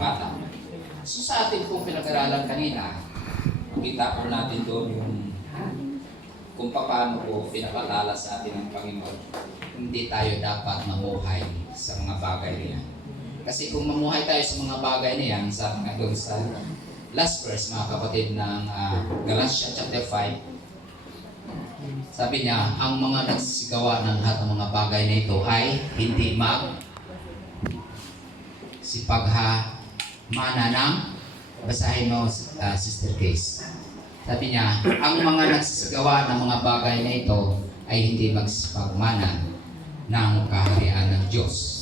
bata. So sa atin kung pinag-aralan kanina, kita po natin doon yung kung paano po pinapalala sa atin ng Panginoon. Hindi tayo dapat mamuhay sa mga bagay niya. Kasi kung mamuhay tayo sa mga bagay niya, sabi nga doon sa last verse, mga kapatid, ng Galatians chapter 5, sabi niya, ang mga nagsisigawa ng lahat ng mga bagay na ito ay hindi sipaghamana ng, basahin mo, Sister Case. Sabi niya, ang mga nagsisigawa ng mga bagay na ito ay hindi magsipagmana ng kaharian ng Diyos.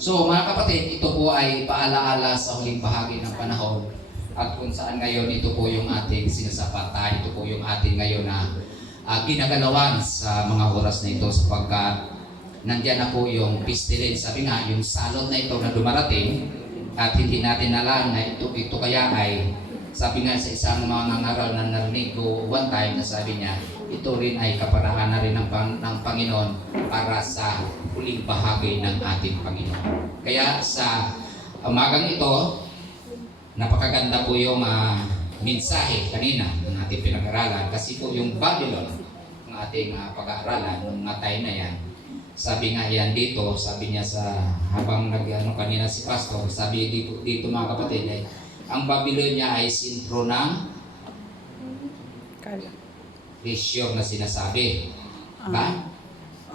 So mga kapatid, ito po ay paalaala sa huling bahagi ng panahon at kung saan ngayon ito po yung ating sinasapatan, ito po yung ating ngayon na ginagalawan sa mga oras na ito sapagkat nandyan na po yung pestilence. Sabi nga, yung salot na ito na dumarating at hindi natin alam na ito kaya ay, sabi nga sa isang mga ngaral na narinig ko one time na sabi niya, ito rin ay kaparaan na rin ng Panginoon para sa huling bahagi ng ating Panginoon. Kaya sa umagang ito, napakaganda po yung mensahe kanina ng ating pinag-aralan kasi po yung Babylon, ng ating pag-aaralan, ng mga time na yan, sabi nga yan dito, sabi niya sa habang kanina si Pastor, sabi dito mga kapatid, ay, ang Babylon niya ay sentro ng pressure na sinasabi. Ba?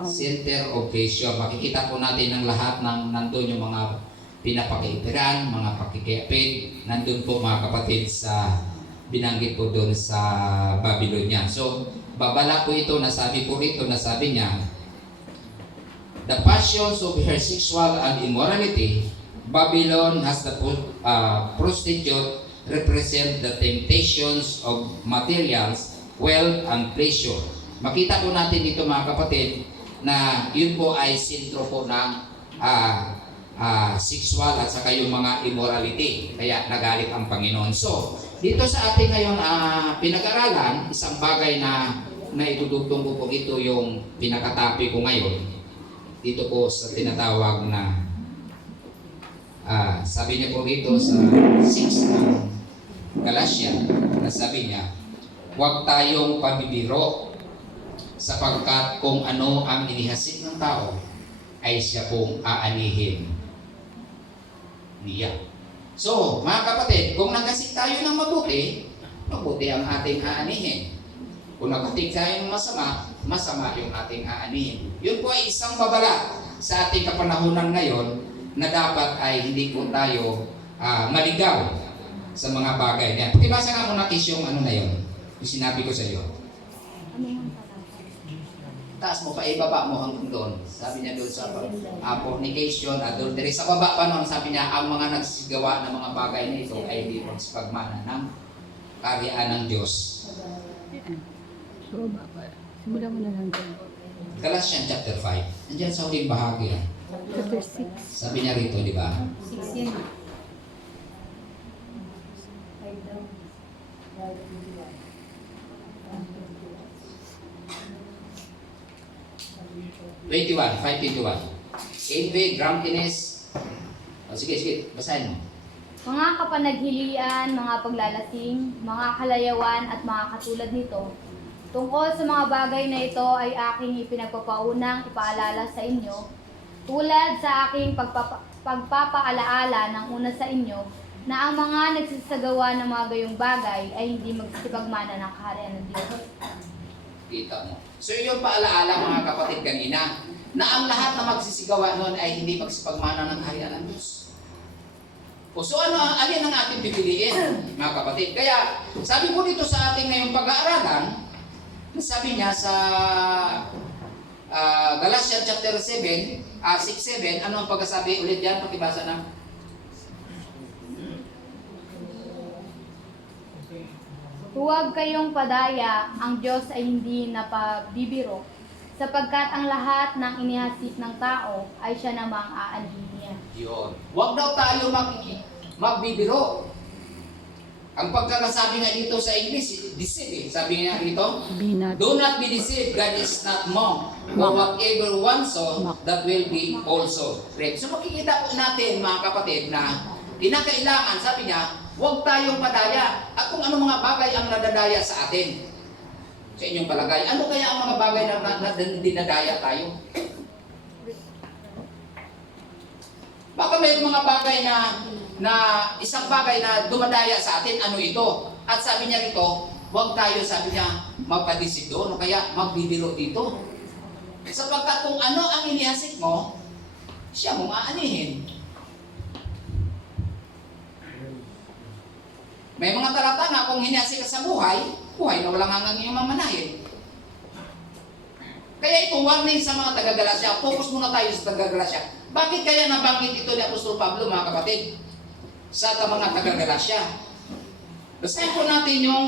Center of pressure. Makikita po natin ang lahat ng nandun yung mga pinapakaipiran, mga pakikipid, nandun po mga kapatid sa binanggit po doon sa Babylonia. So, babala po ito, nasabi po ito, nasabi niya, the passions of her sexual and immorality, Babylon has the prostitute represent the temptations of materials, wealth, and pleasure. Makita po natin dito mga kapatid na yun po ay sentro po ng sexual at saka yung mga immorality. Kaya nagalit ang Panginoon. So, dito sa ating ngayon pinag-aralan, isang bagay na itudugtong ko po ito yung pinakatapi ko ngayon. Dito po sa tinatawag na sabi niya po dito sa 6 ng Galatia, na sabi niya, huwag tayong pabibiro sapagkat kung ano ang inihasik ng tao ay siya pong aanihin niya. So, mga kapatid, kung nagasik tayo ng mabuti, mabuti ang ating aanihin. Kung nagasik tayo ng masama, masama yung ating aanihin. Yun po ay isang babala sa ating kapanahunan ngayon na dapat ay hindi po tayo maligaw sa mga bagay niyan. Pakibasa nga muna Kiss yung ano na yun, yung sinabi ko sa iyo. Taas mo pa, ibaba mo hanggang doon. Sabi niya doon sa fornication, adultery. Sa baba pa noon, sabi niya, ang mga nagsisigawa ng mga bagay na ito ay hindi magsipagmana ng kaharian ng Diyos. So, simulan mo na lang dyan. Galatians chapter 5. Nandiyan sa huling bahagi. Chapter 6. Sabi niya rito, di ba? 6 yan. 5:21. Envy, drunkenness. Sige, basahin mo. Mga kapanaghilian, mga paglalasing, mga kalayawan at mga katulad nito, tungkol sa mga bagay na ito ay aking ipinagpapaunang ipaalala sa inyo, tulad sa aking pagpapaalaala ng una sa inyo, na ang mga nagsasagawa ng mga gayong bagay ay hindi magsipagmana ng kaharian ng Diyos. Kita mo. So yung paalaala mga kapatid kanina, na ang lahat na magsisigawa noon ay hindi magsipagmana ng kaharian ng Diyos. O so alin ang ating pipiliin mga kapatid? Kaya sabi po dito sa ating ngayong pag-aaralan, sabi niya sa Galatians chapter 6:7, ano ang pagkasabi ulit yan? Pakibasa na. Huwag kayong padaya, ang Diyos ay hindi napabibiro, sapagkat ang lahat ng inihasik ng tao ay siya namang aanhin niya. Yun. Huwag daw tayo magbibiro. Ang pagkakasabi nga dito sa English, deceive. Sabi nga dito, do not be deceived, God is not mocked. For whatever one sow, that will be also reaped. So makikita po natin mga kapatid na kinakailangan, sabi niya, huwag tayong padaya. At kung ano mga bagay ang nadadaya sa atin, sa inyong palagay, ano kaya ang mga bagay na dinadaya tayo? Baka may mga bagay na isang bagay na dumadaya sa atin, ano ito? At sabi niya rito, huwag tayo, sabi niya, magpadisido, o kaya magbibiro dito. Sapagkat kung ano ang iniasik mo, siya mong aanihin. May mga talata nga kung hiniasik ka sa buhay, buhay na walang hanggang iyong mamanahin. Kaya ito, warning sa mga taga-Galasya. Focus muna tayo sa taga-Galasya. Bakit kaya nabanggit ito ni Apostol Pablo, mga kapatid? Sa mga taga-Galasya. Basahin po natin yung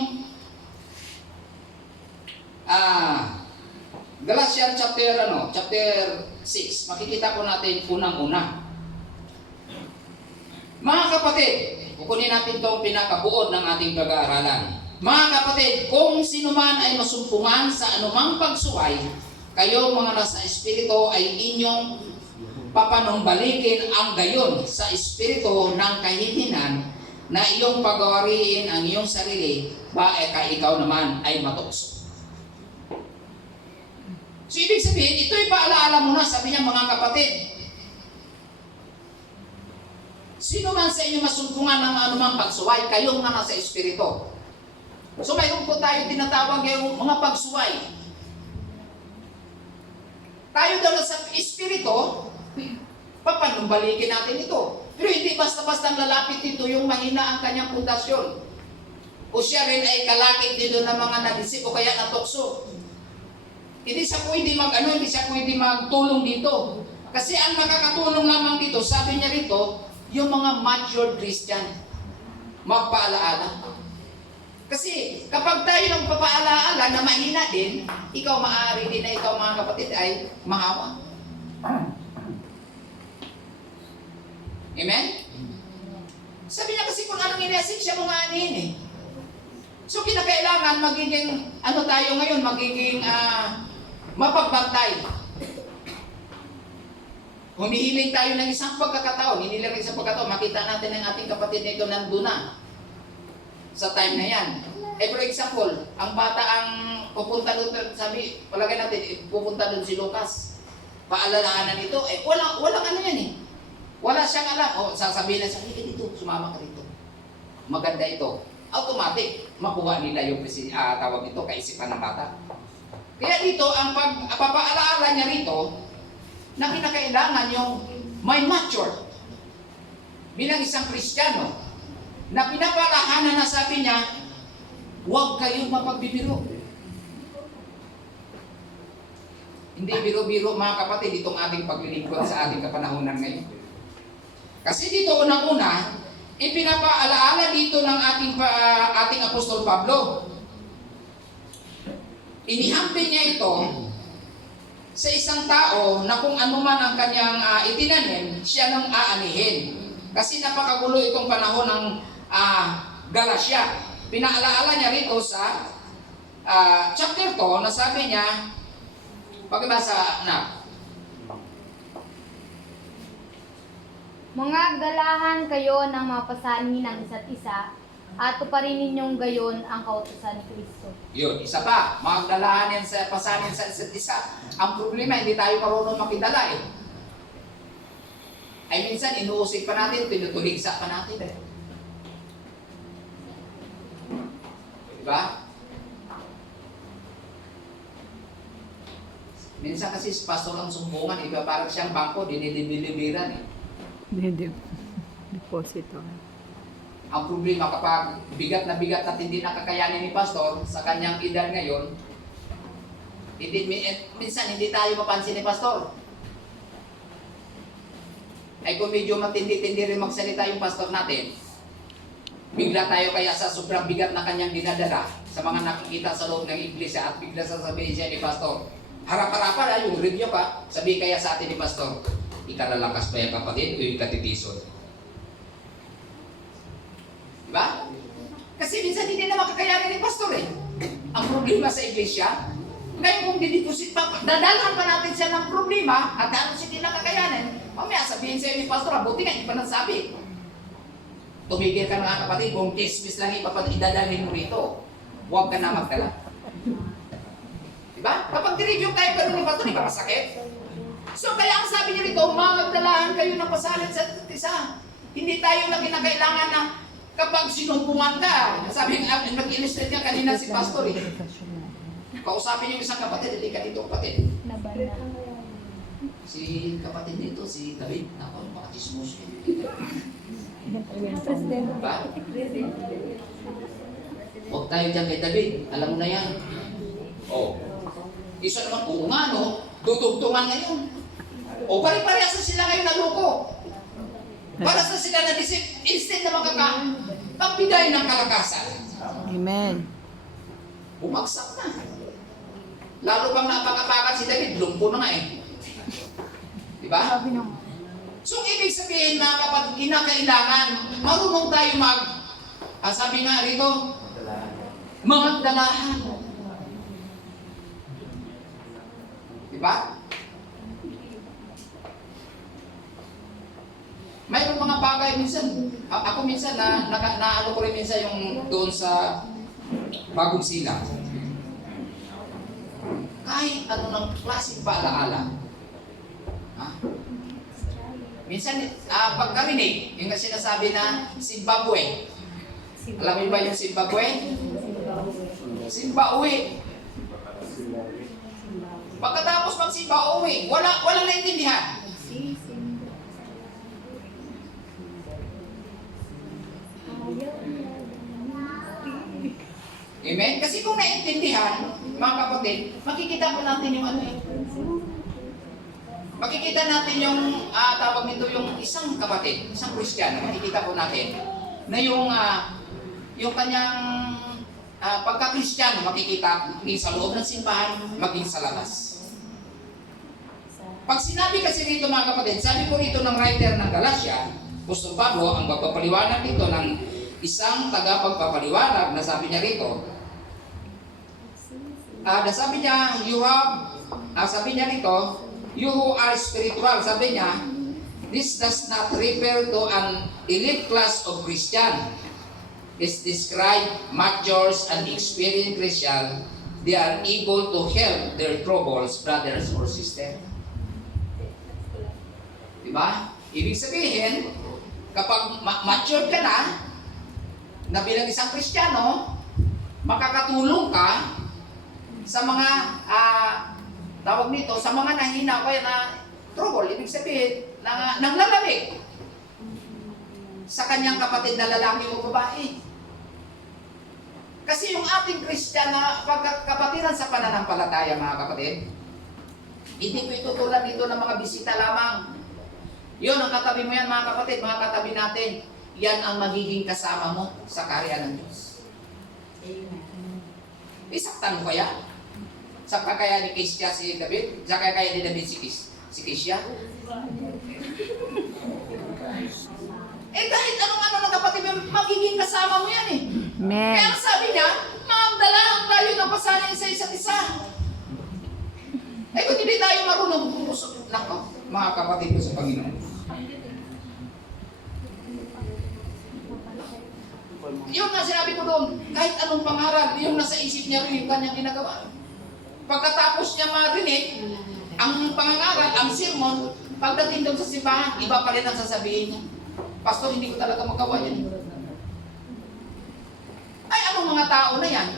Galatians chapter 6. Makikita po natin unang-una. Mga kapatid, kukunin natin itong pinakabuod ng ating pag-aaralan. Mga kapatid, kung sino man ay masumpungan sa anumang pagsuway, kayo mga nasa Espiritu ay inyong papanumbalikin ang gayon sa Espiritu ng kahihinan na iyong pagawariin ang iyong sarili, ikaw naman ay matukso. So ibig sabihin, ito'y paalaala mo na, sabi niya mga kapatid. Sino man sa inyo masumpungan ng anumang pagsuway, kayong mga nasa Espiritu. So mayroon po tayo tinatawag yung mga pagsuway. Tayo daw sa Espiritu, papanumbalikin natin ito. Pero hindi basta-basta lalapit dito yung mahina ang kanyang pundasyon. O siya rin ay kalakit dito ng mga nadisip o kaya natukso. Hindi siya pwede magtulong dito. Kasi ang makakatulong lamang dito, sabi niya rito, yung mga mature Christian, magpaalaala. Kasi kapag tayo ng papaalaala na mahina din, ikaw maaari din na ikaw mga kapatid ay mahawa. Amen? Sabi niya kasi kung anong iniasip siya mga anihin eh. So kinakailangan magiging, tayo ngayon, magiging mapagbantay. Humihiling tayo ng isang pagkakataon, hinihiling isang pagkakataon, makita natin ang ating kapatid na ito nandun na sa time na yan. For example, ang bata ang pupunta doon, sabi, palagay natin, pupunta doon si Lucas. Paalalahanan ito, walang ano yan eh. Wala siyang alam. Sasabihin na siya, dito, sumama ka dito. Maganda ito. Automatic, makuha nila yung tawag nito, kaisipan ng bata. Kaya dito, ang papaalaala niya rito, na kinakailangan yung may mature bilang isang Kristiyano na pinapalahanan na sabi niya, huwag kayong mapagbibiro. Hindi biro-biro mga kapatid itong ating paglilingkod sa ating kapanahunan ngayon. Kasi dito unang-una, ipinapaalaala dito ng ating Apostol Pablo. Inihambing niya ito sa isang tao na kung ano man ang kanyang itinanim, siya nang aanihin. Kasi napakagulo itong panahon ng Galasya. Pinaalaala niya rito sa chapter 2 na sabi niya, pakibasa na. Mga galahan kayo ng mga pasanin ng isa't isa, at tuparin ninyong gayon ang kautusan ni Kristo. Yun, isa pa, magdalahan yan sa pasanin sa isa't isa. Ang problema, hindi tayo marunong makidala eh. Ay minsan, inuusig pa natin, tinutuligsa pa natin eh. Diba? Minsan kasi pastor lang sumbungan, iba parang siyang bangko, dinidilibiran eh. Deposito. Ang problema kapag bigat na hindi nakakayanin ni pastor sa kanyang edad ngayon, minsan hindi tayo mapansin ni pastor. Ay kung medyo matindi-tindi rin magsalita yung pastor natin, bigla tayo kaya sa sobrang bigat na kanyang dinadala sa mga nakikita sa loob ng iglesia at bigla sasabihin siya ni pastor, harap-harapan yung review ka, sabihin kaya sa atin ni pastor, ikalalakas pa yung kapatid o yung katitison. Diba? Kasi minsan hindi na makakayanin ni pastor eh. Ang problema sa iglesia, ngayon kung dideposit pa, dadalhan pa natin siya ng problema at ano siya hindi nakakayanin, mamaya sabihin sa'yo ni pastor, buti nga, hindi pa nasabi. tumigil ka na kapatid, kung kismis lang idadalhin mo rito, huwag ka na magdala. Diba? Kapag direview tayo pa rin ni Pastor, di ba masakit? So kaya ang sabi niya rito, magdalahan kayo ng pasalit sa isa't isa. Hindi tayo na kinakailangan na kapag sinumbungan ka, sabi nga, nag-illustrate niya kanina si Pastor eh. Kausapin niyo isang kapatid, hindi ka dito kapatid. Si kapatid nito, si David, ako, makachismos yun. Diba? Huwag tayo dyan kay David, alam mo na yan. Oh. Isa naman, oo nga no, tutugtungan ngayon. O pare-parehas na sila ngayon naloko. Para sa sila na-deceive, instead na magbigay ng kalakasan. Amen. Bumagsak na. Lalo bang napakapakat si David, lumpo na nga eh. Diba? So, ibig sabihin mga kapatid, kinakailangan, marunong tayo sabi nga rito, magdalahan. Diba? Mayroong mga bagay minsan, ako minsan naano ko rin minsan yung doon sa Bagong Silang. Kahit ano ng klaseng paalaala. Ha? Minsan, pagkarinig, yung sinasabi na Zimbabwe. Alam mo ba yung Zimbabwe? Zimbabwe. Pagkatapos mag-Zimbabwe, walang naintindihan. Amen? Kasi kung naintindihan, mga kapatid, makikita po natin yung ano eh. Makikita natin yung, tawag nito yung isang kapatid, isang Kristiyano, makikita po natin na yung kanyang pagka-Kristiyano, makikita maging sa loob ng simbahan, maging sa labas. Pag sinabi kasi rito mga kapatid, sabi po rito ng writer ng Galatia, Apostol Pablo, ang pagpapaliwanag dito ng isang tagapagpapaliwanag na sabi niya rito, sabi niya, sabi niya rito, you who are spiritual, sabi niya, this does not refer to an elite class of Christian. It's described matures and experienced Christian. They are able to help their troubles, brothers or sisters. Diba? Ibig sabihin, kapag mature ka na bilang isang Kristiyano, makakatulong ka sa mga tawag nito, sa mga nahina ko na trouble, ibig sabihin, nanglalamig sa kanyang kapatid na lalaki o babae. Kasi yung ating Christian na pagkakapatiran sa pananampalataya, mga kapatid, hindi ko ito tulad dito ng mga bisita lamang. Yun, ang katabi mo yan, mga kapatid, mga katabi natin, yan ang magiging kasama mo sa kaharian ng Diyos. Amen. Isaktan mo kaya? Saka kaya ni Keisha si David? Saka kaya ni David si Keisha? Kahit anong-ano ng kapatid mo, magiging kasama mo yan eh. Amen. Kaya sabi niya, magdalahan tayo ng pasanin sa isa't isa. Kung hindi tayo marunong pumusok, nako, mga kapatid ko sa Panginoon. Yung nga sinabi ko doon, kahit anong pangaral, yung nasa isip niya rin yung kanyang ginagawa. Pagkatapos niya marinig, ang pangangaral, ang sermon, pagdating doon sa simbahan, iba pa rin ang sasabihin niya. Pastor, hindi ko talaga magawa yan. Ay, anong mga tao na yan?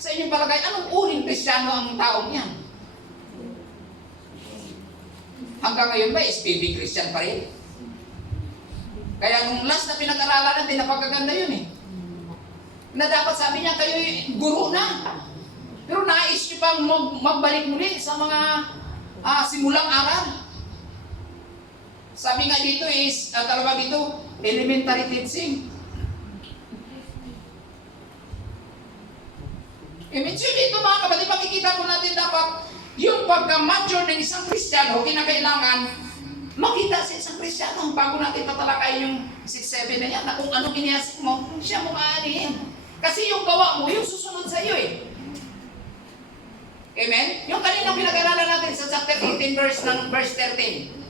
Sa inyong palagay, anong uring Kristiyano ang taong yan? Hanggang ngayon ba, SPB Christian pa rin? Kaya nung last na pinag-aralan natin, napagaganda yun eh. Na dapat sabi niya, kayo guro na. Pero nais niyo pang magbalik muli sa mga simulang aral. Sabi nga dito is, tawag dito, elementary teaching. I-mention dito mga kapatid, makikita po natin dapat yung pagka-mature ng isang Kristiyano, kinakailangan makita sa isang Kristiyano bago natin tatalakayin yung 6-7 na yan, na kung anong inihasik mo, siya mo aanihin. Kasi yung gawa mo, yung susunod sa iyo eh. Amen? Yung kaninang pinag-aralan natin sa chapter 18 verse 13.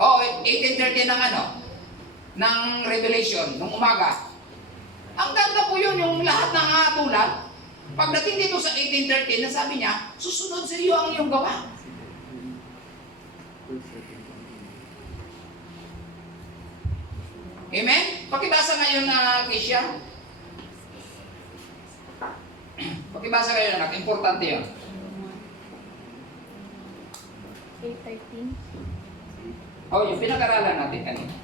Oh, 18:30 ng ano? Ng Revelation, nung umaga. Ang ganda po yun, yung lahat ng tulad. Pagdating dito sa 18:30, nasabi niya, susunod sa iyo ang iyong gawa. Amen? Pakibasa ngayon na Keisha. Pakibasa ngayon anak, importante yun. 8:13. Oh, yung pinag-aralan natin kanina.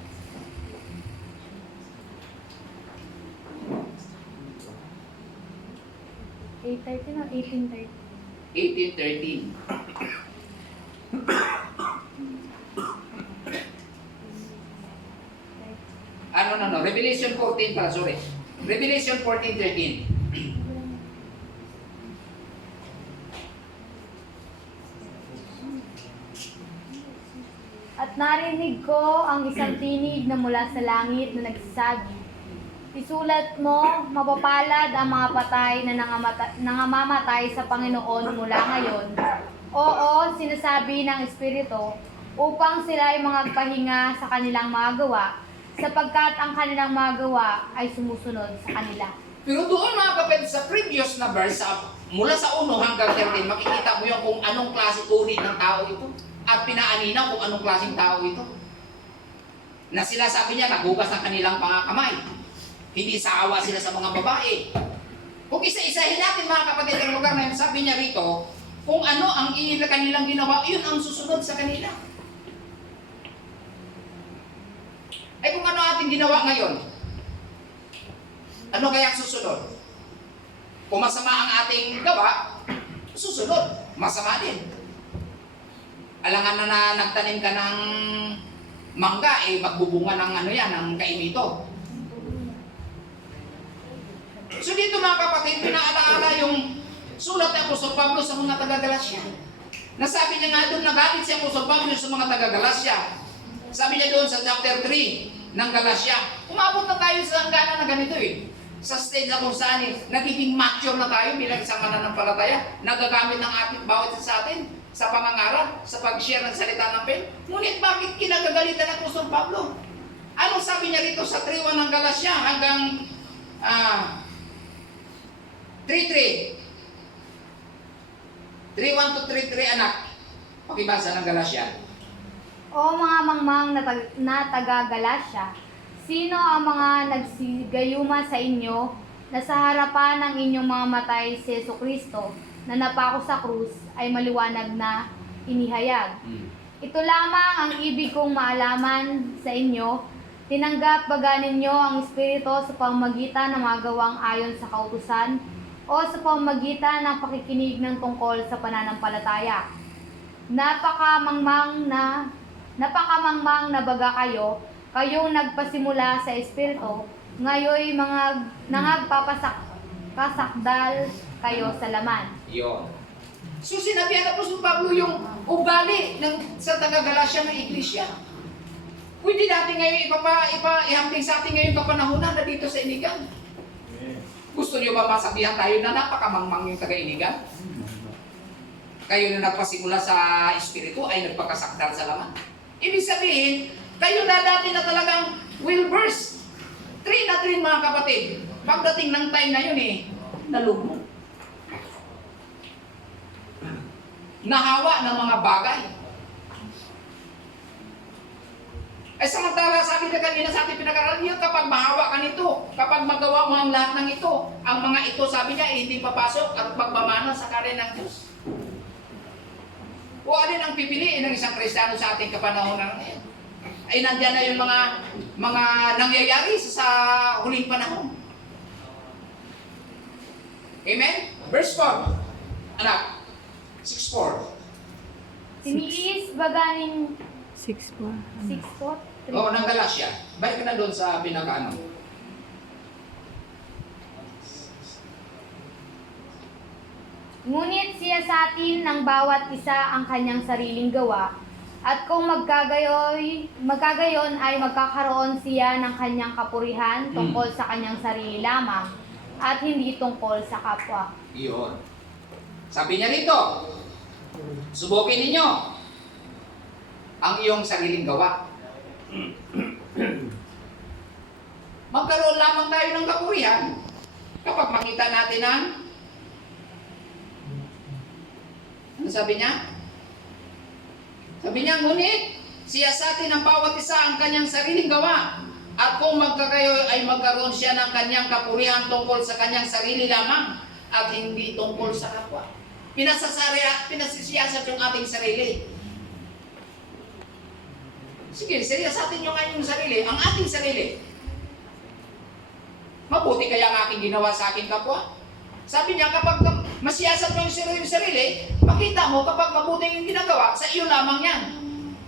o 18:30? 18:13. No. Revelation 14 pala, sorry. Revelation 14:13. At narinig ko ang isang tinig na mula sa langit na nagsasabi, isulat mo, mapapalad ang mga patay na nangamamatay sa Panginoon mula ngayon. Oo, sinasabi ng Espiritu, upang sila ay magpahinga sa kanilang mga gawa, sapagkat ang kanilang mga gawa ay sumusunod sa kanila. Pero doon mga kapatid, sa previous na verse, mula sa 1 hanggang 13, makikita mo yung kung anong klase uri ng tao ito. At pinaanina kung anong klaseng tao ito. Na sila, sabi niya, naghugas ng kanilang pangakamay. Hindi sa awa sila sa mga babae. Kung isa-isahin natin mga kapatid ang lugar na yun, sabi niya rito, kung ano ang kanilang ginawa, yun ang susunod sa kanila. Ay kung ano ating ginawa ngayon, ano kaya ang susunod? Kung masama ang ating gawa, susunod, masama din. Alangan na nagtanim ka ng mangga, magbubunga ng ano yan, ng kaimito. So dito mga kapatid, pinaalaala yung sulat ni Apostol Pablo sa mga taga-Galasya. Nasabi niya nga doon, nagalit si Apostol Pablo sa mga taga-Galasya. Sabi niya doon sa chapter 3 ng Galasya, umabot na tayo sa hangganan na ganito sa stage na kung saan nagiging mature na tayo bilang isang mananampalataya, nagagamit ng ating bawat sa atin sa pangangaral, sa pag-share ng salita ng pen. Ngunit bakit kinagagalitan ng Apostol Pablo? Anong sabi niya rito sa 3:1 ng Galasya hanggang 3:3? 3:1 to 3:3 anak. Pakibasa ng Galasya. O mga mangmang na taga-Galasya, sino ang mga nagsigayuma sa inyo na sa harapan ng inyong mga matay si Jesucristo na napako sa krus ay maliwanag na inihayag? Ito lamang ang ibig kong maalaman sa inyo. Tinanggap ba ninyo ang Espiritu sa pamamagitan ng mga gawang ayon sa kautusan o sa pamamagitan ng pakikinig ng tungkol sa pananampalataya? Napakamangmang na baga kayong nagpasimula sa Espiritu, ngayon mga nangagpapasakdal kayo sa laman. Yun. So sinabi na po si Pablo yung ugali sa taga-Galasya ng iglesia. Pwede natin ngayon ihambing sa atin ngayon kapanahunan na dito sa Inigan. Gusto niyo ba masabihan tayo na napakamangmang yung taga-Inigan? Kayo na nagpasimula sa Espiritu ay nagpakasakdal sa laman. Ibig sabihin, kayo na dati na talagang will-burst. 3 na 3 mga kapatid. Pagdating ng time na yun nalugmok. Nahawa ng mga bagay. Ay samantala, sabi na kanina sa ating pinag-aralan niyo, kapag mahawa ka nito, kapag magawa mo ang lahat ng ito, ang mga ito, sabi niya, hindi papasok at magmamana sa karya ng Diyos. O alin ang pipiliin ng isang Kristiyano sa ating kapanahonan ngayon? Ay nandiyan na yung mga nangyayari sa huling panahon. Amen? Verse 4. Anak. 6:4. Tiniis baganing 6-4. 6-4? Oo, ng Galasya. Balik ka na doon sa pinaka-ano. Ngunit siya sa atin ng bawat isa ang kanyang sariling gawa, at kung magkagayon ay magkakaroon siya ng kanyang kapurihan tungkol sa kanyang sarili lamang at hindi tungkol sa kapwa. Iyon. Sabi niya rito, subukin ninyo ang iyong sariling gawa. Magkaroon lamang tayo ng kapurihan kapag makita natin ang ano sabi niya? Sabi niya, ngunit siyasatin ang bawat isa ang kanyang sariling gawa. At kung magkakayo ay magkaroon siya ng kanyang kapurihan tungkol sa kanyang sarili lamang at hindi tungkol sa kapwa. Pinasisiyasat yung ating sarili. Sige, siyasatin nyo nga yung sarili, ang ating sarili. Mabuti kaya ang aking ginawa sa aking kapwa? Sabi niya, kapag masiyasat mo yung sarili, makita mo kapag mabuti yung ginagawa, sa iyo lamang yan.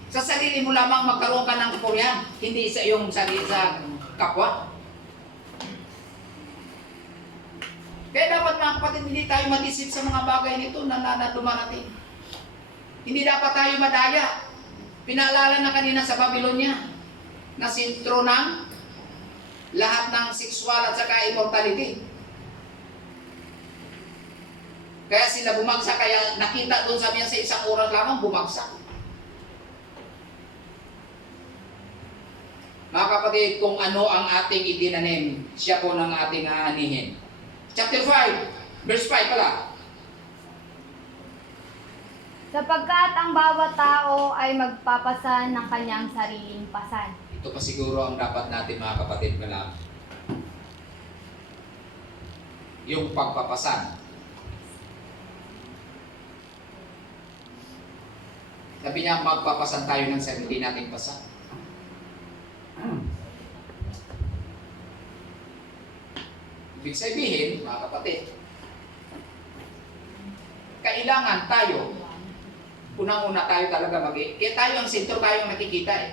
Sa sarili mo lamang magkaroon ka ng kapurihan, hindi sa iyong sarili sa kapwa. Kaya dapat mga kapatid, hindi tayo madisip sa mga bagay nito na dumarating. Hindi dapat tayo madaya. Pinaalala na kanina sa Babylonia na sentro ng lahat ng sexual at saka immortality. Kaya sila bumagsak, kaya nakita doon sabi niya sa isang oras lamang bumagsak. Mga kapatid, kung ano ang ating itinanim, siya po ng ating aanihin. Chapter 5, verse 5 pala. Sapagkat ang bawat tao ay magpapasan ng kanyang sariling pasan. Ito pa siguro ang dapat natin mga kapatid malaman. Yung pagpapasan. Sabi niya, magpapasan tayo ng sarili nating pasan. Ibig sabihin, mga kapatid, kailangan tayo, unang-una tayo talaga kaya tayo ang sentro, tayo ang nakikita eh.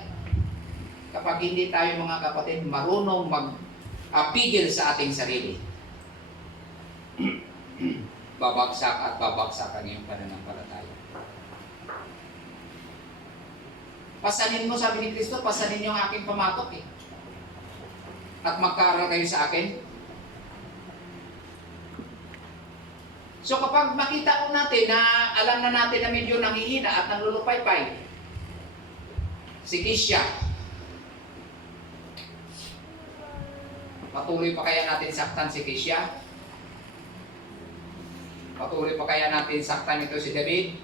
Kapag hindi tayo mga kapatid marunong magpigil sa ating sarili, babagsak at babagsak ang iyong pananampalataya. Pasanin mo, sabi ni Kristo, pasanin yung aking pamatok eh. At magkaaral kayo sa akin. So kapag makita ko natin na alam na natin na medyo nanghihina at nanlulupaypay, si Kisha, patuloy pa kaya natin saktan si Kisha? Patuloy pa kaya natin saktan ito si David?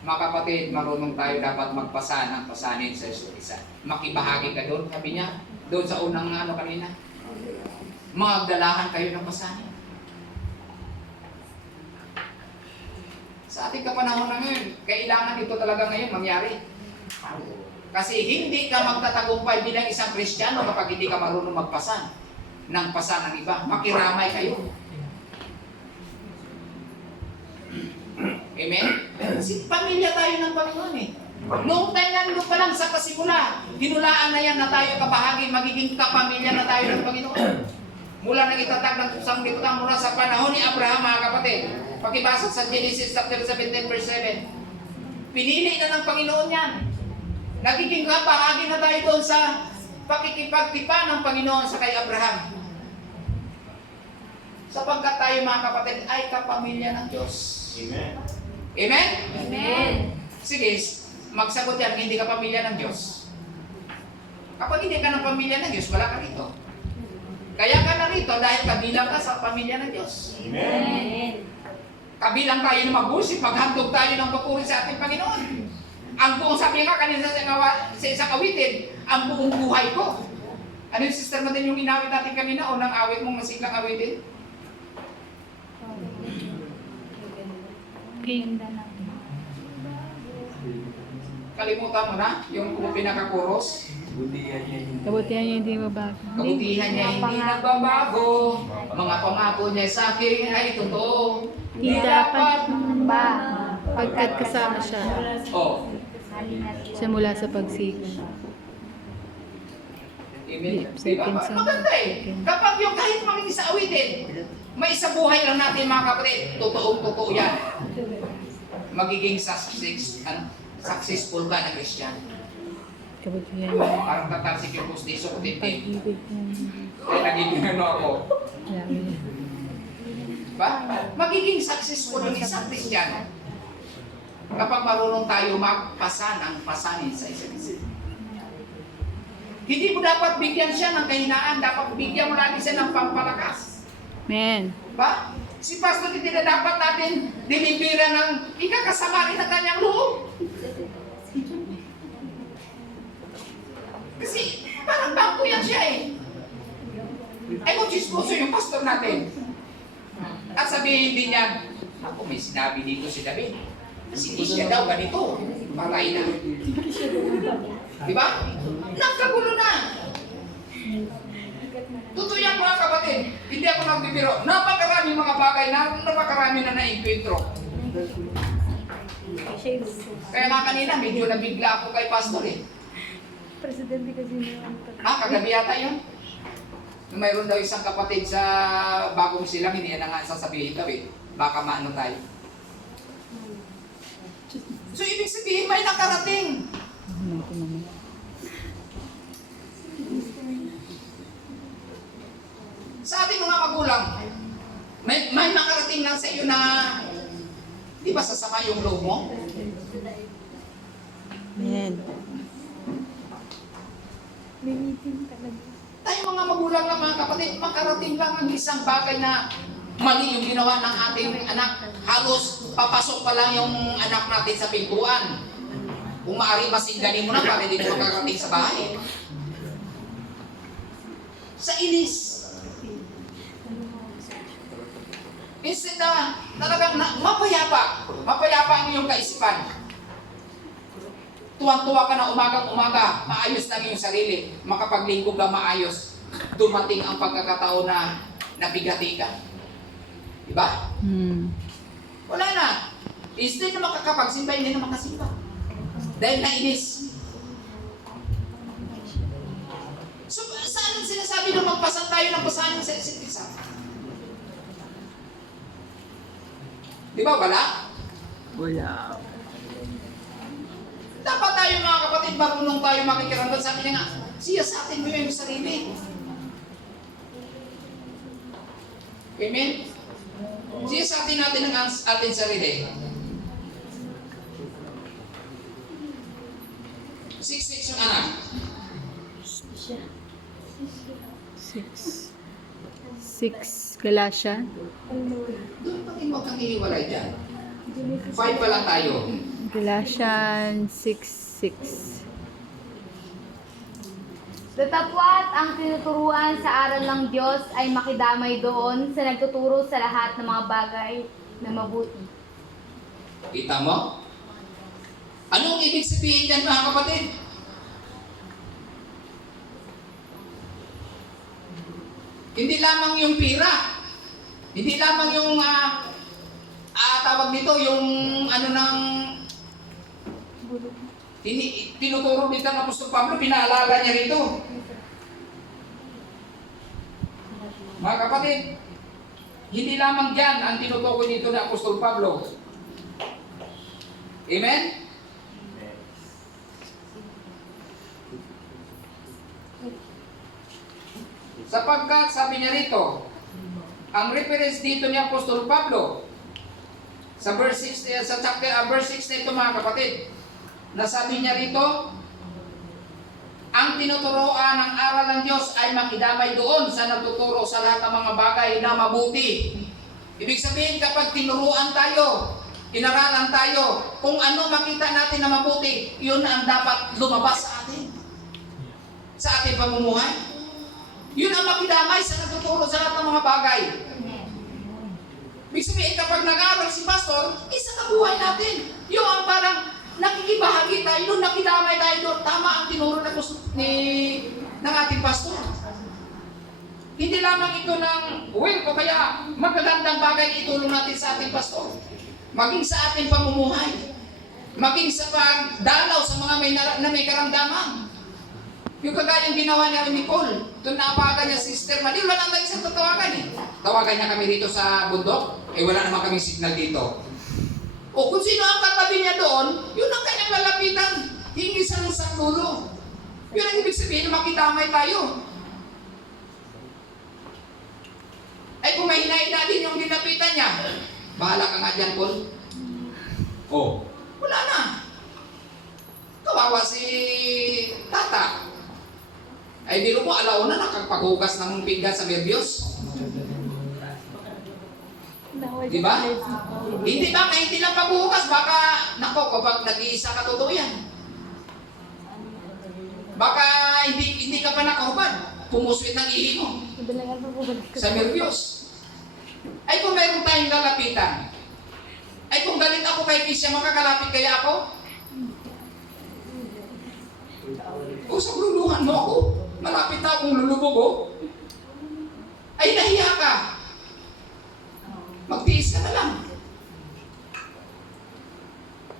Mga kapatid, marunong tayo dapat magpasan ang pasanin sa isa't isa. Makibahagi ka doon, sabi niya, doon sa unang kanina. Magdalahan kayo ng pasanin. Sa ating kapanahon na ngayon, kailangan ito talaga ngayon mangyari. Kasi hindi ka magtatagumpay bilang isang Kristiyano kapag hindi ka marunong magpasan ng pasan ng iba. Makiramay kayo. Amen? Kasi pamilya tayo ng Panginoon eh. Noong tayo nandun pa lang sa pasimula, hinulaan na yan na tayo kabahagi, magiging kapamilya na tayo ng Panginoon. Mula nang itatag ng sanglibutan mula sa panahon ni Abraham, mga kapatid. Pakibasa sa Genesis chapter 17 verse 7. Pinili na ng Panginoon yan. Nagiging kabahagi na tayo doon sa pakikipagtipan ng Panginoon sa kay Abraham. Sapagkat tayo mga kapatid ay kapamilya ng Diyos. Amen. Amen? Amen. Sige, magsagot yan, hindi ka pamilya ng Diyos. Kapag hindi ka ng pamilya ng Diyos, wala ka rito. Kaya ka na rito dahil kabilang ka sa pamilya ng Diyos. Amen. Kabilang tayo na mag-usip, maghandog tayo ng papuri sa ating Panginoon. Ang buong sabi nga kanina sa isang awitin, ang buong buhay ko. Ano yung sister natin yung inawit natin kanina o nang awit mong masiklang awitin? Ganda na. Kalimutan mo na yung pinaka-chorus. Kabutihan niya hindi mabago. Kabutihan niya hindi nagbabago. Mga pangako niya sa akin ay totoo. Hindi dapat ba pagkat kasama siya Oh, simula sa pagsikat. amen. Diba? Second song. Maganda eh. Kapag yung kahit maging sa awitin, may isa buhay lang natin mga kapatid. Totoo yan. Magiging successful ka na Christian. Kabutihan niya. Parang tatarsik yung pustiso ko tintin. Pag-ibig niya. Kaya naging ano ako. Lami niya. Diba? Magiging successful ang isang Kristiyano kapag marunong tayo magpasa ng pasanin sa isa't isa. Hindi mo dapat bigyan siya ng kahinaan, dapat bigyan mo lagi siya ng pampalakas. Amen. Diba? Si Pastor hindi na dapat natin dinibira ng ikakasama rin ng kanyang loob. Kasi parang bangko yan siya eh. Ay kung chismoso yung pastor natin. At sabihin din niya, ako may sinabi dito si David. Kasi hindi siya daw ganito. Palay na. Diba? Nagkagulo na. Totoo yan mga kapatid. Hindi ako nagbibiro. Napakarami mga bagay na napakarami na na-encuentro. Kaya nga kanina medyo nabigla ako kay pastor eh. Presidente kasi naman. Kagabi yata yun. Mayroon daw isang kapatid sa bagong silang, hindi yan na nga sasabihin daw eh. Baka maano tayo. So ibig sabihin may nakarating. Sa ating mga magulang, may nakarating lang sa iyo na di ba sasama yung loob mo? Amen. May meeting talaga. Tayo mga magulang lang mga kapatid, makarating lang ang isang bagay na mali yung ginawa ng ating anak. Halos papasok pa lang yung anak natin sa pintuan. Kung maaari masingganin mo na para hindi mo makarating sa bahay. Sa inis. Instead na talagang mapayapa ang iyong kaisipan. Tuwang-tuwa ka na umagang-umaga, maayos lang yung sarili, makapaglingkod ka maayos. Dumating ang pagkakataon na nabigati ka. Diba? Wala na. Instead na makakapagsimba, hindi na makasimba. Dahil nainis. So, saan ang sinasabi na magpasan tayo ng pasanin sa isa't isa? Di ba wala? Wala. Dapat tayo mga kapatid, marunong tayo makikiramdam. Sabi niya nga, siya sa atin mo yung sarili. Amen? Siya sa atin natin ang ating sarili. 6 yung anak. 6 Galatia. Doon pa rin huwag kang iiwalay dyan. 5 pa lang tayo. Galatians 6:6. Datapwat ang tinuturuan sa aral ng Diyos ay makidamay doon sa nagtuturo sa lahat ng mga bagay na mabuti. Kita mo? Anong ibig sabihin dyan mga kapatid? Hindi lamang yung pira. Hindi lamang yung tawag nito, yung ano ng tinuturo dito ng Apostol Pablo, pinaalala niya rito. Mga kapatid, hindi lamang dyan ang tinutukoy dito ng Apostol Pablo. Amen? Sapagkat sabi niya rito, ang reference dito ni Apostol Pablo sa verse 6 verse 6 na ito mga kapatid, nasabi niya rito, ang tinuturoan ng aral ng Diyos ay makidamay doon sa nagtuturo sa lahat ng mga bagay na mabuti. Ibig sabihin kapag tinuruan tayo, inaralan tayo, kung ano makita natin na mabuti, yun ang dapat lumabas sa atin. Sa ating pamumuhay. Yun ang makidamay sa nagtuturo sa lahat ng mga bagay. Ibig sabihin kapag nag-aaral si pastor, isa na buhay natin. Yung ang parang nakikibahagi tayo doon, nakidamay tayo doon. Tama ang tinuro ng ating pastor. Hindi lamang ito ng will ko, kaya magagandang bagay itulong natin sa ating pastor. Maging sa ating pamumuhay. Maging sa pagdalaw sa mga may karamdaman. Yung kagayang ginawa niya ni Nicole, doon naapagan niya si Sister Manil, wala nang isang tatawagan eh. Tawagan niya kami dito sa bundok, wala naman kaming signal dito. O kung sino ang katabi niya doon, yun ang kanyang lalapitan. Hingi sa lulo. Yun ang ibig sabihin na makidamay tayo. Ay kung mahina-hina din yung dinapitan niya, bahala ka nga dyan, Paul. Oh, wala na. Kawawa si tata. Ay biro mo, alauna nakapaghugas ng pinggan sa nervyos. Di ba? Hindi ba? Kaya hindi lang paghugas. Baka, nako, kapag nag-iisa ka, totoo yan. Baka hindi ka pa nakahubad. Pumuswit ng ihi mo sa nervyos. Ay kung mayroon tayong lalapitan. Ay kung galit ako kay Kisha, makakalapit kaya ako? O sa luluhan mo ako. Malapit na akong lulubog, oh. Ay, nahiya ka. Magtiis ka na lang.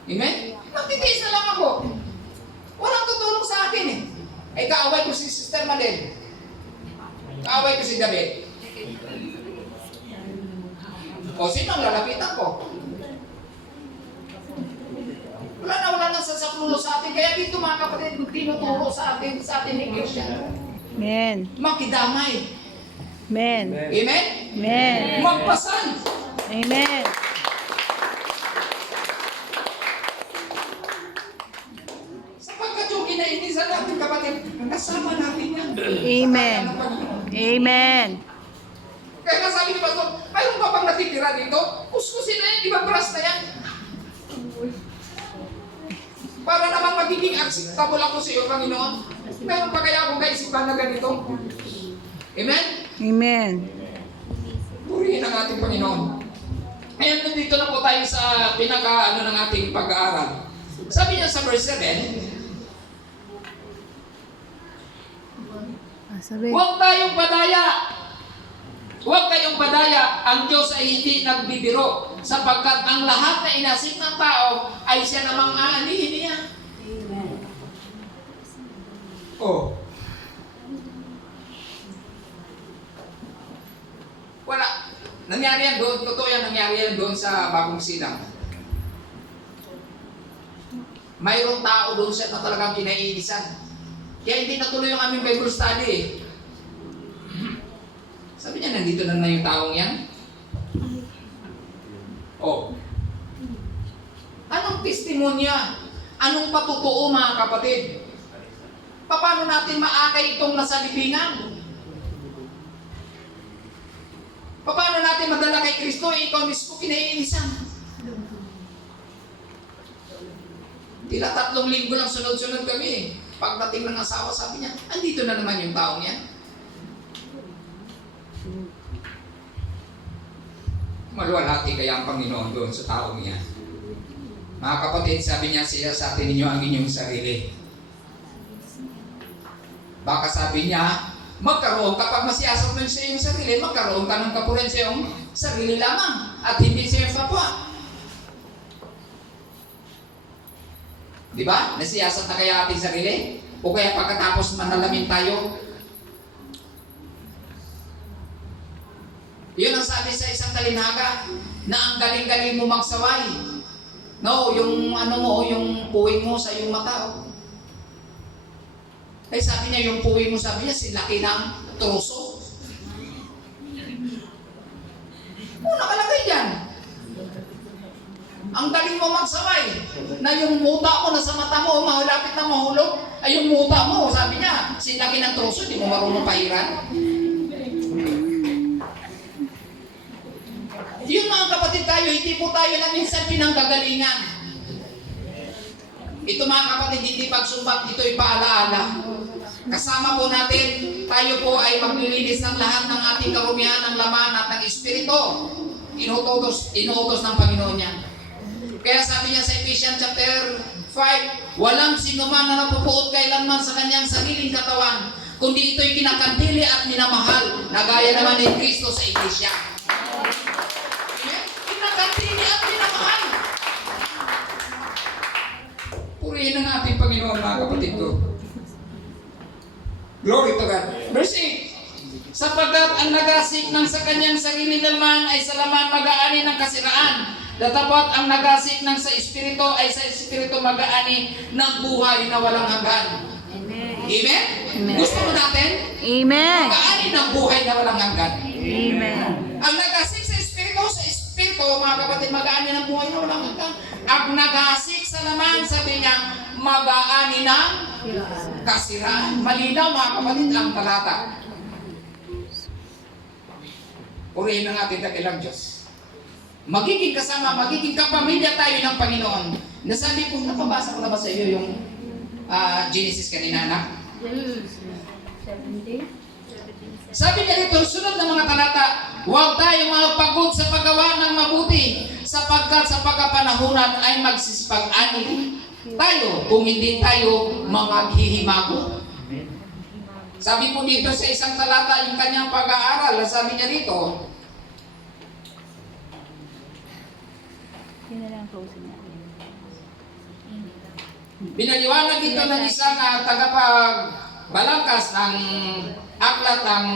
Amen? Magtitiis na lang ako. Walang tutulong sa akin, eh. Ay, kaaway ko si Sister Madel. Kaaway ko si David. O, sino ang lalapitan ko? Wala nang sasaklulo sa atin. Kaya dito mga kapatid, tinuturo sa atin ni Christian. Amen. Makidamay. Amen. Amen? Amen. Magpasan. Amen. Sapagkat yung kinainisan natin kapatid, kasama natin yan. Amen. Amen. Kaya nga sabi ni Pastor, mayroon pa bang natitira dito? Kuskusin na yan, di ba brass na yan? Para naman magiging acceptable ako sa iyo, Panginoon. Mayroon pa kaya akong kaisipan na ganito? Amen? Amen. Purihin ang ating Panginoon. Ngayon, nandito na po tayo sa ng ating pag-aaral. Sabi niya sa verse 7, Sabi. huwag tayong padaya. Huwag kayong padaya. Ang Diyos ay hindi nagbibiro, sapagkat ang lahat na inasik ng tao ay siya namang aanihin niya. Amen. Oh. Wala. Nangyari yan doon. Totoo yan, nangyari yan doon sa Bagong Silang. Mayroong tao doon siya na talagang kinaiinisan. Kaya hindi natuloy yung aming Bible study, eh. Sabi niya, nandito na yung taong yan. Oh. Anong testimonya? Anong patutuo, mga kapatid? Paano natin maakay itong nasa libingan? Paano natin madala kay Kristo? Ikaw mismo kinaiinisan. Tila 3 linggo lang sunod-sunod kami. Pagdating ng asawa, sabi niya, andito na naman yung taong yan. Maluwalhati kaya ang Panginoon doon sa taong yan. Mga kapatid, sabi niya siya sa atin ninyo ang inyong sarili. Baka sabi niya, magkaroon kapag masiyasap mo sa iyong sarili, magkaroon ka ng kapuran sa iyong sarili lamang at hindi sa iyong kapwa. Di ba? Nasiyasap na kaya ating sarili? O kaya pagkatapos manalamin tayo? Yun ang sabi sa isang talinhaga, na ang galing-galing mo magsaway. No, yung yung puwing mo sa iyong mata. Oh. Ay sabi niya, yung puwing mo, sabi niya, silaki ng troso. Nakalagay dyan. Ang galing mo magsaway, na yung muta mo nasa mata mo, mahulapit na mahulog, ay yung muta mo, sabi niya, silaki ng troso, di mo marunong pahiran. Yun mga kapatid tayo, hindi po tayo na minsan pinanggagalingan. Ito mga kapatid, hindi pagsumbat, ito'y paalaala. Kasama po natin, tayo po ay maglilinis ng lahat ng ating karumihan, ng laman at ng espiritu. Inuutos ng Panginoon niya. Kaya sabi niya sa Ephesians chapter 5, walang sinuman na napupuot kailanman sa kanyang sariling katawan, kundi ito'y kinakandili at minamahal, na gaya naman ni Kristo sa Iglesia. Kinakandili at minamahal. Purihin ang ating Panginoon, mga kapatid ko. Glory to God. Verse 8, sapagkat ang nagasik ng sa kanyang sarili naman ay sa laman mag-aani ng kasiraan. Datapot ang nagasik ng sa Espiritu ay sa Espiritu mag-aani ng buhay na walang hanggan. Amen? Amen. Gusto mo natin? Amen. Mag-aani ng buhay na walang hanggan. Amen. Ang nagasik sa Espiritu, mga kapatid, mag-aani ng buhay na walang hanggan. Ang nagasik sa laman, sabi niya, mag-aani ng kasiraan. Malinaw, mga kapatid, ang talata. Purihin ng ating dakilang Diyos. Magiging kasama, magiging kapamilya tayo ng Panginoon. Nasabi ko, napabasa ko na ba sa iyo yung Genesis kanina, anak? 17. Sabi niya rito, sunod ng mga talata, huwag tayong magpagod sa paggawa ng mabuti, sapagkat sa pagkapanahunan ay magsisipag-ani tayo kung hindi tayo maghihimago. Sabi po dito sa isang talata, yung kanyang pag-aaral, sabi niya rito, Yun na lang closing natin. pinaliwanag dito ng isang tagapagbalangkas ng aklat ng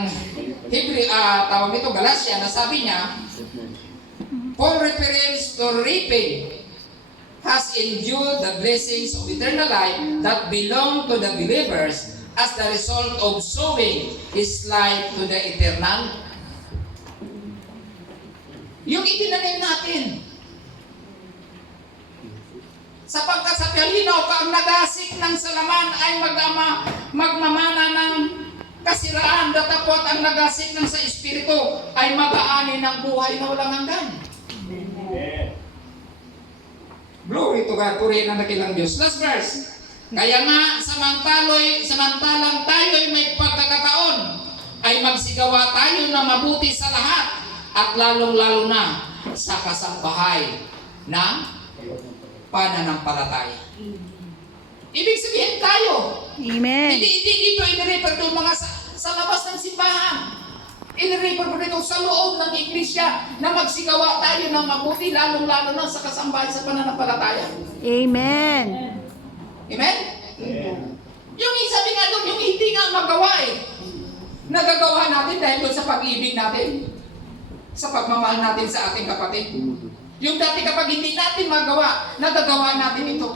tawag dito Galatia, na sabi niya, Paul refers to reaping has endured the blessings of eternal life that belong to the believers as the result of sowing his life to the eternal. Yung itinanim natin, sapagkat sa palinaw ka ang nagasik ng salaman ay magmamana ng kasiraan, datapot ang nagasik ng sa Espiritu ay mag-aani ng buhay na walang hanggan. Glory to God, purihin ang dakilang Diyos. Last verse. Kaya nga, samantalang tayo ay may pagkakataon, ay magsigawa tayo na mabuti sa lahat, at lalong-lalo na sa kasambahay ng pananampalataya. Ibig sabihin tayo, Amen. hindi dito inirefer to mga sa labas ng simbahan. Inirefer po dito sa loob ng iglesia na magsigawa tayo ng mabuti, lalong-lalo na sa kasambahay sa pananampalataya. Amen. Amen? Yung sabi nga doon, yung hindi nga magawa nagagawa natin dahil doon sa pag-ibig natin, sa pagmamahal natin sa ating kapatid. Yung dati kapag hindi natin magawa, nagagawa natin ito.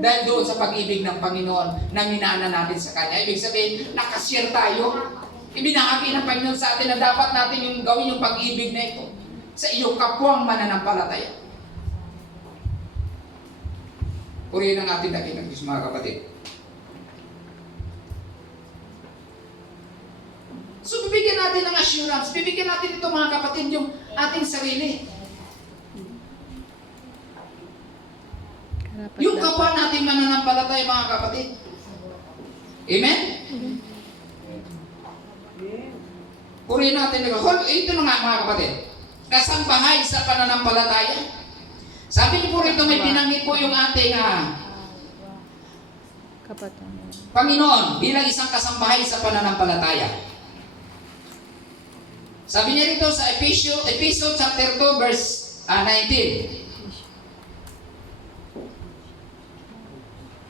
Dahil doon sa pag-ibig ng Panginoon na minana natin sa Kanya. Ibig sabihin, nakashare tayo. Ibinahagi ng Panginoon sa atin na dapat natin yung gawin yung pag-ibig na ito sa iyong kapwang mananampalataya. Purihin ang ating dakilang Diyos, mga kapatid. So, bibigyan natin ng assurance. Bibigyan natin ito, mga kapatid, yung ating sarili. Yung kapwa nating mananampalataya, mga kapatid. Amen? Purihin natin. Ito na nga, mga kapatid. Kasambahay sa pananampalataya. Sabi niyo po rito, may binanggit po yung ating Panginoon bilang isang kasambahay sa pananampalataya. Sabi niya rito sa Ephesians chapter 2 verse 19.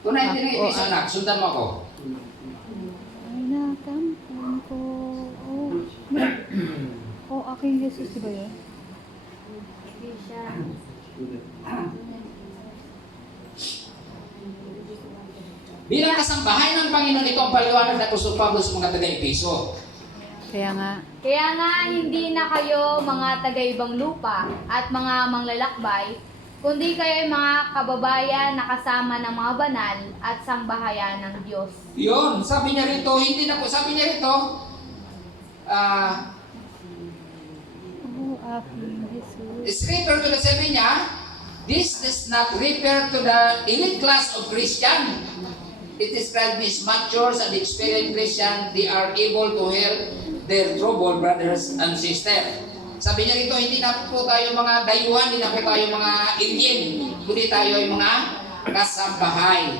Kung 19 na Ephesians, anak, sundan mo ako. Ay, nakampun ko. Aking Jesus, di ba yun? Bilang kasambahay ng Panginoon, ito ang paliwanag na Apostol Pablo sa mga taga-Efeso. Kaya nga, hindi na kayo mga taga-ibang lupa at mga manglalakbay, kundi kayo ay mga kababayan na kasama ng mga banal at sambahayan ng Diyos. Yun, sabi niya rito, hindi na po, sabi niya rito, Aking Jesus. it's refer to the sabi niya, this does not refer to the elite class of Christian. It describes me as mature and experienced Christian. They are able to help their troubled brothers and sisters. Sabi niya rito, hindi na po tayo mga dayuhan, hindi na po tayo mga Indian, kundi tayo ay mga kasambahay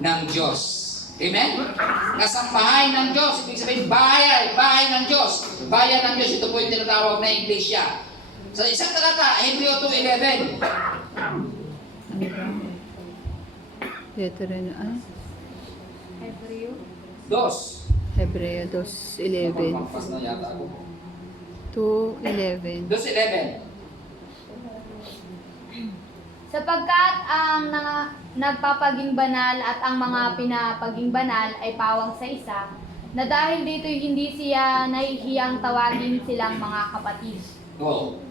ng Diyos. Amen? Kasambahay ng Diyos. Ibig sabihin, bahay ng Diyos. Bayan ng Diyos. Ito po yung tinatawag na iglesia. Sa isang talata, Hebreo 2:11. Ito rin, Hebreo. Hebreo 2:11. Pampas na yata ako. 2:11. 2:11. Sapagkat ang nagpapaging banal at ang mga pinapaging banal ay pawang sa isa, na dahil dito hindi siya nahihiyang tawagin silang mga kapatid. Oo.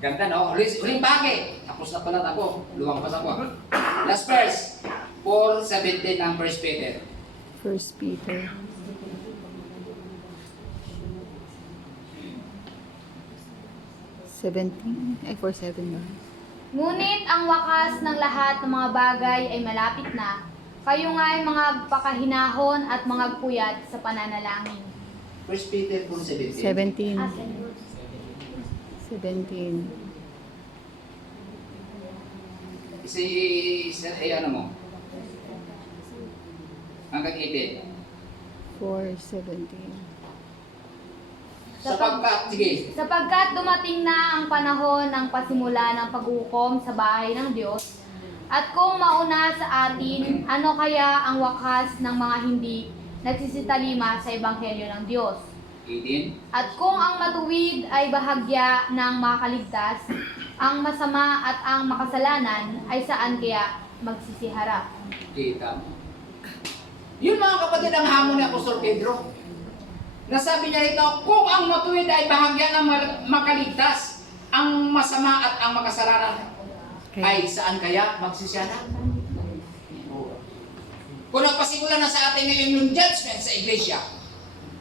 Ganda, no? Huling bagay. Tapos na pala ako. Luwang pas ako. Last verse. 4:17 ng 1 Peter. 1 Peter. Ay 4:7 ba? Ngunit ang wakas ng lahat ng mga bagay ay malapit na. Kayo nga ay mga pakahinahon at mga puyat sa pananalangin. 1 Peter 4:17. 17. Ah, 17. Ano mo? Hanggang 18. 4:17. Sapagkat dumating na ang panahon ng pasimula ng paghukom sa bahay ng Diyos, at kung mauna sa atin, ano kaya ang wakas ng mga hindi nagsisitalima sa Ebanghelyo ng Diyos? 18. At kung ang matuwid ay bahagya ng makaligtas, ang masama at ang makasalanan ay saan kaya magsisiharap? Kita mo. Yun mga kapatid ang hamon ni Apostol Pedro. Nasabi niya rito, kung ang matuwid ay bahagya ng makaligtas, ang masama at ang makasalanan ay saan kaya magsisiharap? Kung nagpasimula na sa atin ngayon yung judgment sa iglesia,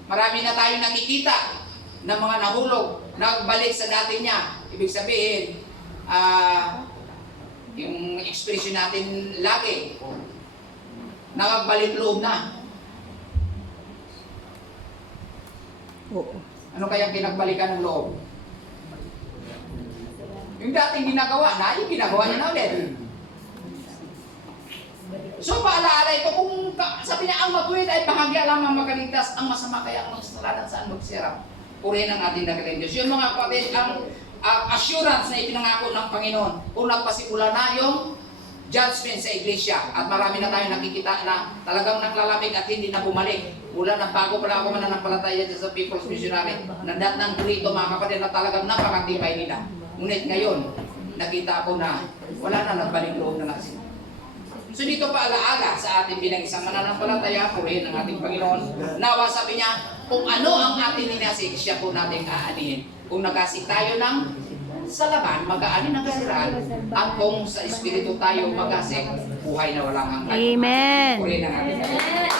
marami na tayong nakikita ng mga nahulog, nagbalik sa dati niya. Ibig sabihin, yung expression natin lagi, nakagbalik loob na. Oo. Ano kaya pinagbalikan ng loob? Yung dating ginagawa na, yung ginagawa niya na ulit. So paalaala ito, kung sabi niya ang matuwid ay bahagya lamang makaligtas, ang masama kaya ang magsasalanan saan magsirap. Purihin ang ating dakilang Diyos. Yung mga kapatid, ang assurance na ipinangako ng Panginoon, kung nagpasimula na yung judgment sa iglesia, at marami na tayo nakikita na talagang naglalamig at hindi na bumalik. Mula ng bago pala ako mananampalataya sa People's Missionary, nandat ng grito mga kapatid na talagang napakatibay nila. Ngunit ngayon, nakita ko na wala na, nagbalik loob na natin. So dito pa alaala sa ating bilang isang mananampalataya, purihin ang ating Panginoon. Nawa sabi niya, kung ano ang ating ninasig, siya po nating aanihin. Kung nagasig tayo ng sa laban, mag-aani ng kasiran, at kung sa Espiritu tayo magasig, buhay na walang hanggan. Amen. Purihin ang ating Panginoon.